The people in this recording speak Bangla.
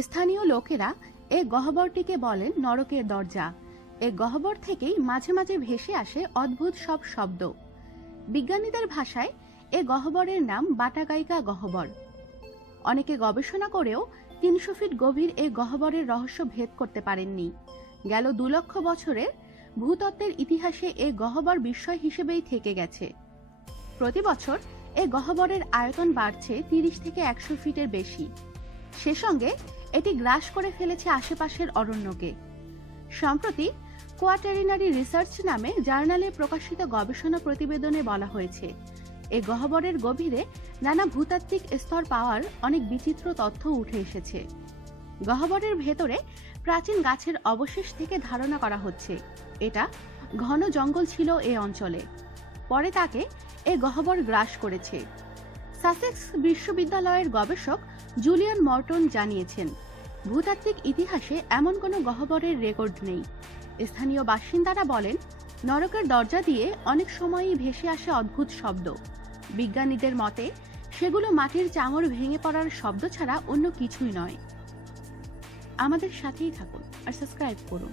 স্থানীয় লোকেরা এই গহ্বরটিকে বলেন নরকের দরজা। এই গহ্বর থেকেই মাঝে মাঝে ভেসে আসে অদ্ভুত সব শব্দ। বিজ্ঞানীদের ভাষায় এ গহ্বরের নাম বাটাগাইকা গহ্বর। অনেকে গবেষণা করেও ৩০০ ফিট গভীর এই গহ্বরের রহস্য ভেদ করতে পারেননি। গেল ২ লক্ষ বছরের ভূতত্ত্বের ইতিহাসে এ গহ্বর বিস্ময় হিসেবেই থেকে গেছে। প্রতি বছর এ গহ্বরের আয়তন বাড়ছে ৩০ থেকে ১০০ ফিটের বেশি। সে সঙ্গে এটি গ্রাস করে ফেলেছে আশেপাশের অরণ্যকে। সম্প্রতি কোয়াটারিনারি রিসার্চ নামে জার্নালে প্রকাশিত গবেষণা প্রতিবেদনে বলা হয়েছে, এ গহ্বরের গভীরে নানা ভূতাত্ত্বিক স্তর পাওয়ার অনেক বিচিত্র তথ্য উঠে এসেছে। গহ্বরের ভেতরে প্রাচীন গাছের অবশেষ থেকে ধারণা করা হচ্ছে এটা ঘন জঙ্গল ছিল এ অঞ্চলে। পরে তাকে এ গহ্বর গ্রাস করেছে। সাসেক্স বিশ্ববিদ্যালয়ের গবেষক জুলিয়ান মর্টন জানিয়েছেন, ভূতাত্ত্বিক ইতিহাসে এমন কোনো গহ্বরের রেকর্ড নেই। স্থানীয় বাসিন্দারা বলেন, নরকের দরজা দিয়ে অনেক সময়ই ভেসে আসে অদ্ভুত শব্দ। বিজ্ঞানীদের মতে সেগুলো মাটির চাঙড় ভেঙে পড়ার শব্দ ছাড়া অন্য কিছুই নয়। আমাদের সাথেই থাকুন আর সাবস্ক্রাইব করুন।